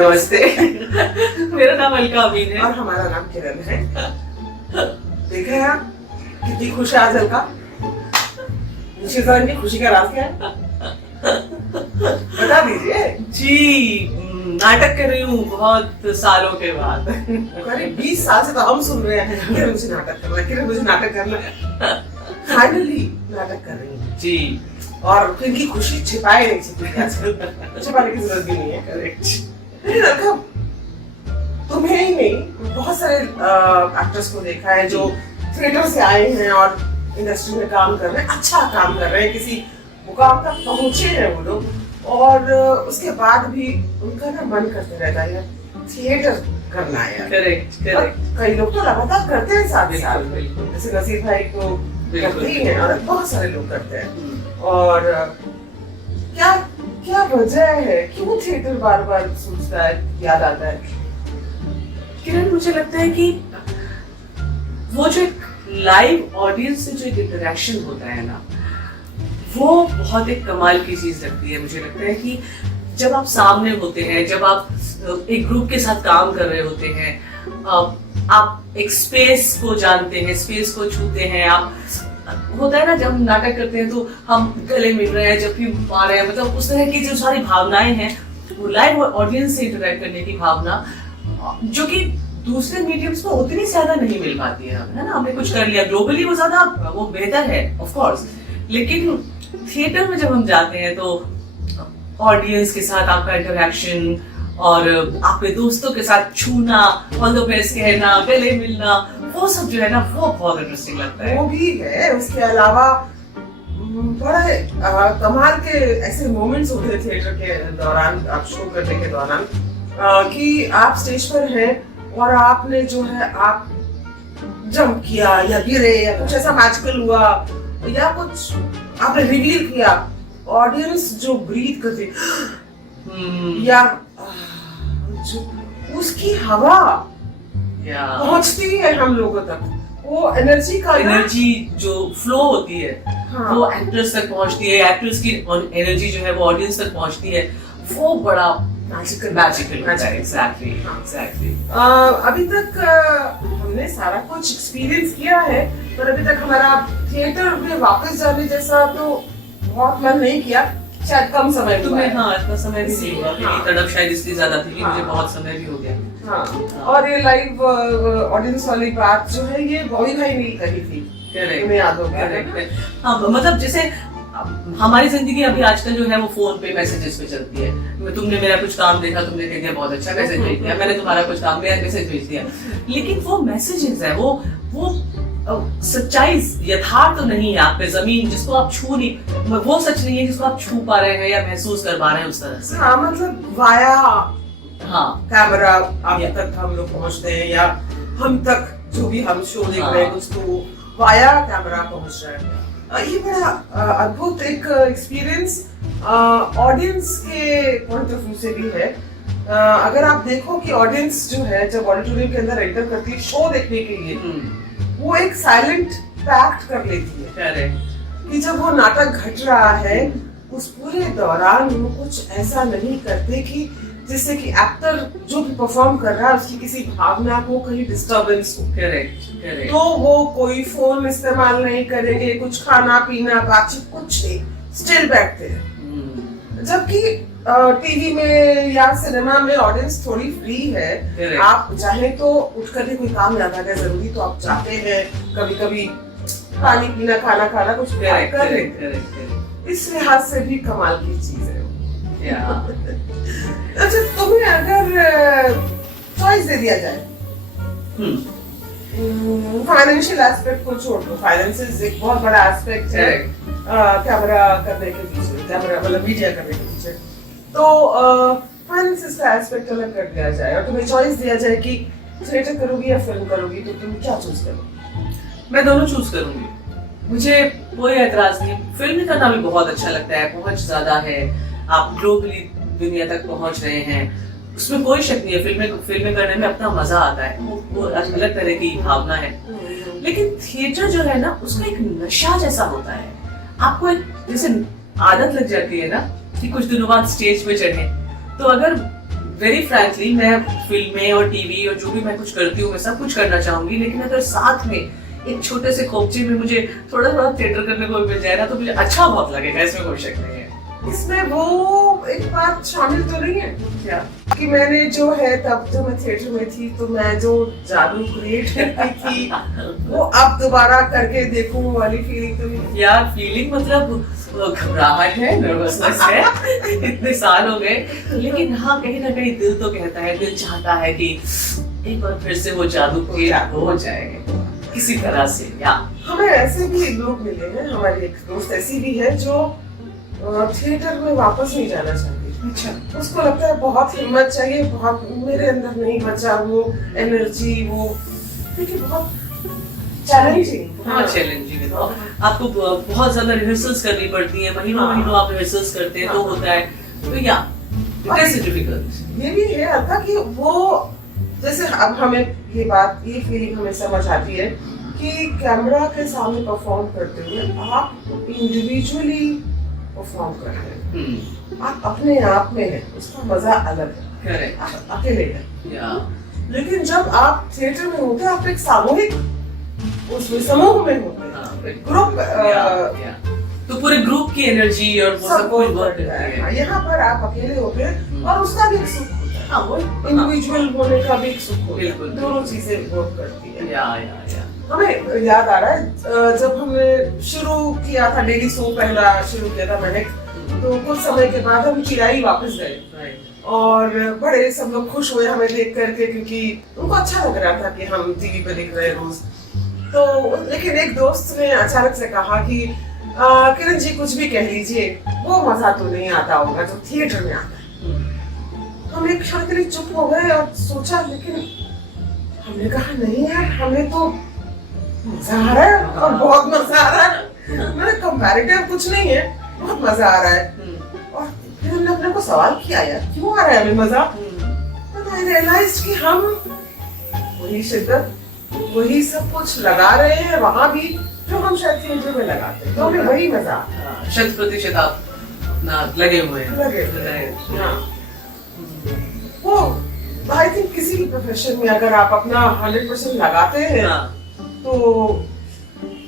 नमस्ते। मेरा नाम अलका अमीन है और हमारा नाम किरण है। देखा है आप कितनी खुश है आज अलका। की खुशी का राज क्या है बता दीजिए। जी, नाटक कर रही हूँ बहुत सालों के बाद। करीब 20 साल से तो हम सुन रहे हैं किरण मुझे नाटक करना, किरण मुझे नाटक करना। फाइनली नाटक कर रही हूँ जी। और इनकी खुशी छिपाए नहीं सकती आजकल, छिपाने की जरूरत भी नहीं है। करेक्ट। लेकिन अलका तुम्हें ही नहीं बहुत सारे एक्टर्स को देखा है जो थिएटर से आए हैं और इंडस्ट्री में काम कर रहे हैं, अच्छा काम कर रहे हैं, किसी मुकाम तक पहुंचे हैं वो लोग, और उसके बाद भी उनका ना मन करते रहता है थिएटर करना है। Correct correct. कई लोग तो लगातार करते हैं साथ ही साथ, जैसे नसीर भाई तो करते ही हैं और बहुत सारे लोग करते हैं। और क्या क्या वजह है, क्यों थिएटर बार बार सोचता है, याद आता है? किरण, मुझे लगता है कि वो जो एक लाइव ऑडियंस से जो एक इंटरेक्शन होता है ना, वो बहुत एक कमाल की चीज लगती है। मुझे लगता है कि जब आप सामने होते हैं, जब आप एक ग्रुप के साथ काम कर रहे होते हैं, आप एक स्पेस को जानते हैं, स्पेस को छूते हैं। आप होता है ना, जब हम नाटक करते हैं तो हम गले मिल रहे हैं, जब भी पा रहे हैं, मतलब उस तरह की जो सारी भावनाएं हैं, वो लाइव ऑडियंस से इंटरेक्ट करने की भावना, जो कि दूसरे मीडियम्स में उतनी ज्यादा नहीं मिल पाती है। है ना, हमने कुछ कर लिया ग्लोबली, वो ज्यादा वो बेहतर है ऑफ कोर्स, लेकिन थिएटर में जब हम जाते हैं तो ऑडियंस के साथ आपका इंटरेक्शन और अपने दोस्तों के साथ छूना, ऑल द बेस्ट कहना, गले मिलना, वो सब जो है ना, वो बहुत इंटरेस्टिंग लगता है। वो भी है। उसके अलावा बड़ा कमाल के ऐसे मोमेंट्स होते हैं थिएटर के दौरान, आप शो करने के दौरान, कि आप स्टेज पर हैं और आपने जो है आप जंप किया या गिरे या कुछ ऐसा मैजिकल हुआ या कुछ आपने रिवील किया, ऑडियंस जो ब्रीथ करती या जो उसकी हवा पहुंचती है हम लोगों तक, वो एनर्जी जो फ्लो होती है, हाँ, वो एक्ट्रेस तक पहुंचती है, एक्ट्रेस की एनर्जी जो है वो ऑडियंस तक पहुंचती है, वो बड़ा मैजिकल होता है। एग्जैक्टली। अभी तक हमने सारा कुछ एक्सपीरियंस किया है, पर अभी तक हमारा थिएटर में वापस जाने जैसा तो बहुत मन नहीं किया। शायद कम समय तुम्हें, हाँ, इतना समय भी नहीं हुआ। हाँ, तड़प शायद इसलिए ज्यादा थी कि मुझे बहुत समय भी हो गया। हाँ, और ये लाइव ऑडियंस वाली बात जो है, ये बॉबी भाई ने कही थी, तुम्हें याद होगा? हाँ, मतलब जैसे हमारी जिंदगी अभी आजकल जो है वो फोन पे मैसेजेस पे चलती है। तुमने मेरा कुछ काम देखा, तुमने कह दिया बहुत अच्छा, मैसेज भेज दिया, मैंने तुम्हारा कुछ काम मेरा मैसेज भेज दिया, लेकिन वो मैसेजेस है, वो सच्चाई, यथार्थ तो नहीं है आप पे जमीन जिसको आप छू नहीं, वो सच नहीं है जिसको आप छू पा रहे हैं या महसूस कर पा रहे हैं उस तरह से। हाँ, मतलब वाया हाँ कैमरा आप तक हम लोग पहुंचते हैं, या हम तक जो भी हम शो देख रहे हैं उसको वाया कैमरा पहुंच रहा है। ये बड़ा अद्भुत एक एक्सपीरियंस ऑडियंस के पॉइंट ऑफ व्यू से भी है। अगर आप देखो कि ऑडियंस जो है जब ऑडिटोरियम के अंदर एंटर करती है शो देखने के लिए, वो एक साइलेंट पैक्ट कर लेती है कि जब वो नाटक घट रहा है उस पूरे दौरान वो कुछ ऐसा नहीं करते कि जिससे कि एक्टर जो भी परफॉर्म कर रहा है उसकी किसी भावना को कहीं डिस्टर्बेंस हो। करेक्ट। तो वो कोई फोन इस्तेमाल नहीं करेंगे, कुछ खाना पीना बातचीत कुछ नहीं, स्टिल बैठते हैं। जबकि टीवी में या सिनेमा में ऑडियंस थोड़ी फ्री है, आप चाहे तो उठ करके कोई काम याद आ गया जरूरी तो आप जाते हैं, कभी कभी पानी पीना, खाना खाना, कुछ कर लेते। इस लिहाज से भी कमाल की चीज है। अच्छा, तुम्हें अगर चॉइस दे दिया जाए, फाइनेंशियल एस्पेक्ट को छोड़ दो, फाइनेंस एक बहुत बड़ा एस्पेक्ट है कैमरा करने के पीछे, कैमरा मतलब मीडिया करने के पीछे, तो फाइनेंसेस का एस्पेक्ट अलग कर दिया जाए और तुम्हें चॉइस दिया जाए कि थिएटर करोगी या फिल्म करोगी, तो तुम क्या चूज करोगी? मैं दोनों चूज करूंगी, मुझे कोई एतराज नहीं। फिल्म करना भी बहुत अच्छा लगता है, पहुंच ज्यादा है, आप ग्लोबली दुनिया तक पहुंच रहे हैं, उसमें कोई शक नहीं है। फिल्में करने में अपना मजा आता है, वो अलग तरह की भावना है। लेकिन थिएटर जो है ना, उसका एक नशा जैसा होता है, आपको एक जैसे आदत लग जाती है ना कि कुछ दिनों बाद स्टेज पे चढ़े। तो अगर वेरी फ्रैंकली मैं फिल्में और टीवी और जो भी मैं कुछ करती हूँ मैं सब कुछ करना चाहूंगी, लेकिन अगर साथ में एक छोटे से खोपचे में मुझे थोड़ा थोड़ा थिएटर करने को मिल जाए ना, तो मुझे अच्छा बहुत लगेगा, इसमें कोई शक नहीं है। इसमें वो एक बात शामिल तो नहीं है क्या? कि मैंने जो है तब जब मैं थिएटर में थी तो मैं जो जादू क्रिएट करती थी वो अब दोबारा करके देखूं वाली फीलिंग तो नहीं। यार फीलिंग मतलब घबराहट है, नर्वसनेस है, इतने साल हो गए, लेकिन हाँ कहीं ना कहीं दिल तो कहता है, दिल चाहता है कि एक बार फिर से वो जादू क्रिएट हो जाए किसी तरह से। या हमें ऐसे भी लोग मिले हैं, हमारी एक दोस्त ऐसी भी है जो थिएटर में वापस नहीं जाना चाहती। अच्छा। उसको लगता है बहुत हिम्मत चाहिए, बहुत मेरे अंदर नहीं बचा वो एनर्जी, वो क्योंकि बहुत चैलेंजिंग। हाँ चैलेंजिंग है, तो आपको बहुत ज्यादा रिहर्सल्स करनी पड़ती है, महीनों महीनों आप रिहर्सल्स करते हैं तो होता है, तो या इट इज डिफिकल्ट। ये भी है अथा कि वो जैसे अब हमें ये फीलिंग हमें समझ आती है कि कैमरा के सामने परफॉर्म करते हुए आप इंडिविजुअली परफॉर्म कर रहे हैं, आप अपने आप में हैं, उसका मजा अलग है। करेक्ट। आप अकेले हैं, या लेकिन जब आप थिएटर में होते हैं आप एक सामूहिक उसमें समूह में होते हैं, ग्रुप, तो पूरे ग्रुप की एनर्जी और वो सब कुछ वर्क करती है। यहाँ पर आप अकेले होते हैं और उसका भी एक सुख होता है। हाँ, वो इंडिविजुअल होने का भी एक सुख होता है, दोनों चीजें वर्क करती है। या हमें याद आ रहा है जब हमने शुरू किया था डेली शो, पहला शुरू किया था मैंने, तो कुछ समय के बाद हम चिराई वापस गए और बड़े सब लोग खुश हुए हमें देख करके, क्योंकि उनको अच्छा लग रहा था कि हम टीवी पे देख रहे हैं रोज। तो लेकिन एक दोस्त ने अचानक से कहा कि किरण जी कुछ भी कह लीजिए, वो मजा तो नहीं आता होगा जो थिएटर में आता है। हम एक क्षण के लिए चुप हो गए और सोचा, लेकिन हमने कहा नहीं यार, हमें तो मजा आ रहा है और बहुत मजा आ रहा है, मेरे कंपैरेटिव कुछ नहीं है, बहुत मजा आ रहा है। और फिर हमने अपने को सवाल किया यार क्यों आ रहा है हमें मजा, तो आई रियलाइज्ड कि हम वही शिद्दत, वही सब कुछ लगा रहे हैं वहां भी जो हम शायद थिएटर में लगाते हैं, तो हमें वही मजा आता है। 100% आप अपना लगे हुए हैं। हाँ, वो आई थिंक किसी भी प्रोफेशन में अगर आप अपना 100% लगाते हैं तो,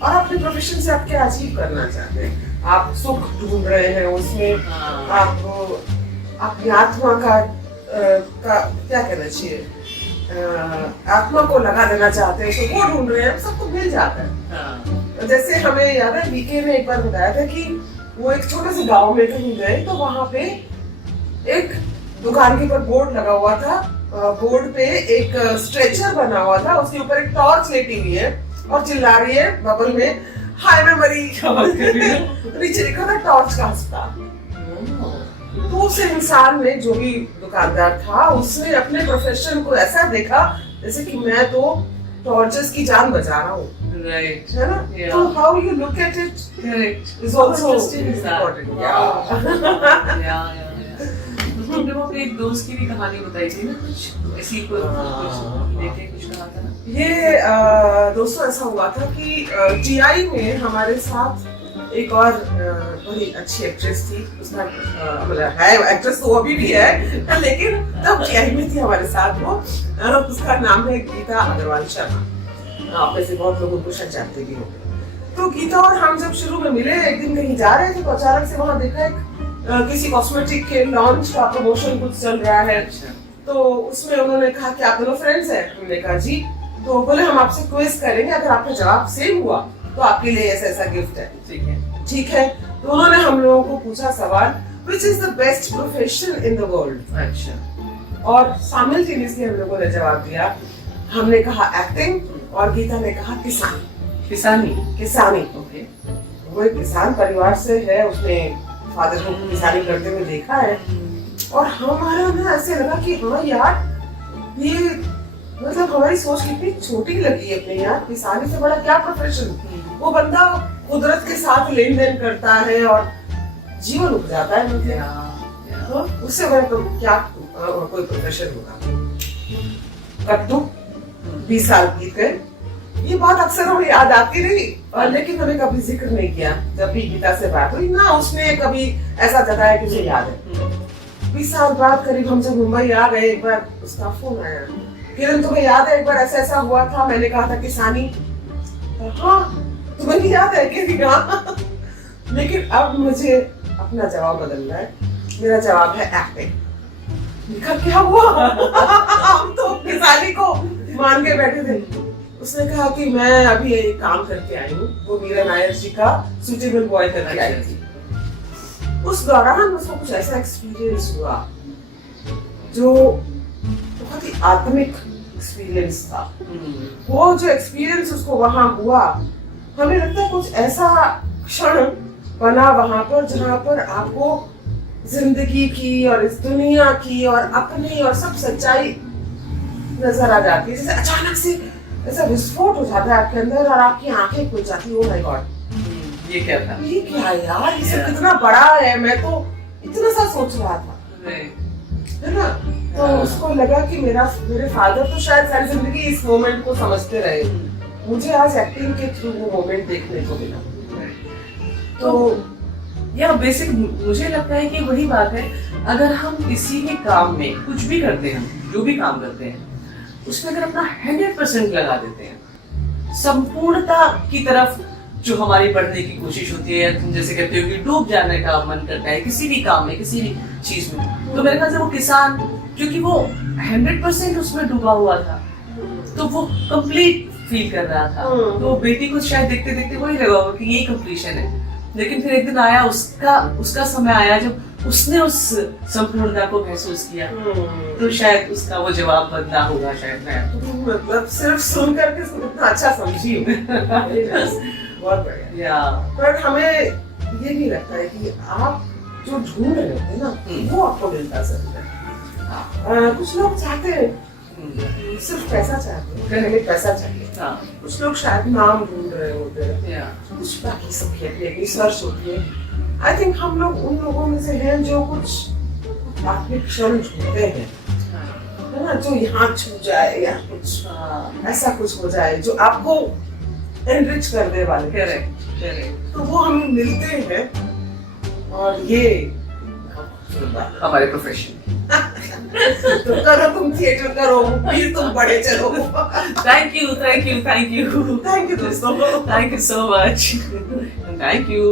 और अपने प्रोफेशन से आप क्या अचीव करना चाहते हैं, आप सुख ढूंढ रहे हैं उसमें, आप अपनी आत्मा का क्या कहना चाहिए, आत्मा को लगा देना चाहते हैं, तो वो ढूंढ रहे हैं, सबको मिल जाता है। जैसे हमें याद है बीके ने एक बार बताया था कि वो एक छोटे से गांव में कहीं गए, तो वहां पे एक दुकान के ऊपर बोर्ड लगा हुआ था, बोर्ड पे एक स्ट्रेचर बना हुआ था, उसके ऊपर एक टॉर्च लेटी हुई है और चिल्ला रही है बबल में, हाय मैं मरी, नीचे लिखा था टॉर्च का अस्पताल। तो उस इंसान ने, जो भी दुकानदार था, उसने अपने प्रोफेशन को ऐसा देखा जैसे कि मैं तो टॉर्चर्स की जान बचा रहा हूँ, राइट, है ना? तो how you look at it correct is also important. तुमने वो अपने एक दोस्त की भी कहानी बताई थी ना, कुछ ऐसी कुछ लेके कुछ कहा था ना? ये दोस्तों ऐसा हुआ था कि टीआई में हमारे साथ एक और बड़ी अच्छी एक्ट्रेस थी, उसका मतलब है एक्ट्रेस तो अभी भी है, लेकिन तब टीआई में थी हमारे साथ वो, उसका नाम है गीता अग्रवाल शर्मा। आप में से बहुत लोग उनको शायद जानते भी होंगे। तो गीता और हम जब शुरू में मिले, एक दिन कहीं जा रहे थे तो अचानक से वहां देखा एक किसी कॉस्मेटिक के लॉन्च का प्रमोशन कुछ चल रहा है, तो उसमें उन्होंने कहा कि आप दोनों फ्रेंड्स हैं। हमने कहा जी, तो बोले हम आपसे क्विज करेंगे, अगर आपका जवाब सेम हुआ तो आपके लिए ऐसा ऐसा गिफ्ट है। ठीक है। तो उन्होंने हम लोगों को पूछा सवाल, which is the best profession in the world? अच्छा। और साइमल्टेनियसली हम लोगों ने जवाब दिया। हमने कहा एक्टिंग और गीता ने कहा किसानी। ओके। वो एक किसान परिवार से है, उसने फादर को किसानी करते हुए देखा है, और हमारा ना ऐसे लगा कि हाँ यार, ये मतलब हमारी सोच कितनी छोटी लगी अपने यार, किसानी से बड़ा क्या प्रोफेशन। वो बंदा कुदरत के साथ लेन देन करता है और जीवन उग जाता है, मतलब तो उससे बड़ा तो क्या कोई प्रोफेशन होगा। कट्टू 20 साल बीत गए, ये बात अक्सर हमें याद आती रही, और लेकिन हमें कभी जिक्र नहीं किया। जब भी गीता से बात हुई ना, उसने कभी ऐसा जताया कि मुझे याद है। 20 साल बाद करीब हम जब मुंबई आ गए, एक बार उसका फोन आया, किरण तुम्हें याद है एक बार ऐसा ऐसा हुआ था, मैंने कहा था किसानी। हाँ तुम्हें याद है कि हाँ। लेकिन अब मुझे अपना जवाब बदलना है। मेरा जवाब है एक्टिंग। लिखा क्या हुआ? हम तो किसानी को मान के बैठे थे। उसने कहा कि मैं अभी एक काम करके आई हूँ, वो मीरा नायर जी का सुटेबल बॉय करके आई थी। उस दौरान उसको कुछ ऐसा एक्सपीरियंस हुआ जो बहुत ही आत्मिक एक्सपीरियंस था। वो जो एक्सपीरियंस उसको वहां हुआ, हमें लगता है कुछ ऐसा क्षण बना वहां पर जहां पर आपको जिंदगी की और इस दुनिया की और अपनी और सब सच्चाई नजर आ जाती है। जैसे अचानक से ऐसा विस्फोट हो जाता है आपके अंदर और आपकी आंखें खुल जाती है। ओह माय गॉड, ये क्या था? ये क्या यार, ये सब कितना बड़ा है, मैं तो इतना सा सोच रहा था, है ना। तो उसको लगा कि मेरे फादर तो शायद सारी जिंदगी इस मोमेंट को समझते रहे, मुझे आज एक्टिंग के थ्रू वो मोमेंट देखने को मिला। तो या बेसिक मुझे लगता है कि वही बात है, अगर हम किसी भी काम में कुछ भी करते हैं, जो भी काम करते हैं, उसमें अगर अपना 100% लगा देते हैं, संपूर्णता की तरफ जो हमारी बढ़ने की कोशिश होती है, तुम जैसे कहते हो कि डूब जाने का मन करता है किसी भी काम में, किसी भी चीज में, तो मेरे ख्याल से वो किसान, क्योंकि वो 100% उसमें डूबा हुआ था, तो वो कंप्लीट फील कर रहा था। तो बेटी को शायद देखते देखते वही लगा होगा कि यही कंप्लीशन है। लेकिन फिर एक दिन आया, उसका समय आया जब उसने उस संपूर्णता को महसूस किया, तो शायद उसका वो जवाब बदला होगा शायद। मैं मतलब सिर्फ सुन करके इतना अच्छा समझी हूँ। बहुत बढ़िया। पर हमें ये भी लगता है कि आप जो ढूंढ रहे होते हैं ना, वो आपको मिलता जरूर है। कुछ लोग चाहते हैं सिर्फ पैसा चाहते हैं, हमें पैसा चाहिए। कुछ लोग शायद नाम ढूंढ रहे होते हैं, कुछ बाकी सबकी अपनी सर्च होती है। आई थिंक हम लोग उन लोगों में से हैं जो कुछ आत्मिक क्षण ढूंढते हैं, है ना, जो यहाँ छू जाए या कुछ ऐसा कुछ हो जाए जो आपको एनरिच करने वाले। करेक्ट। तो वो हम मिलते हैं, और ये हमारे प्रोफेशन। तो करो, तुम थिएटर करो, प्लीज तुम बड़े चलो। थैंक यू दोस्तों, thank you so much, thank you.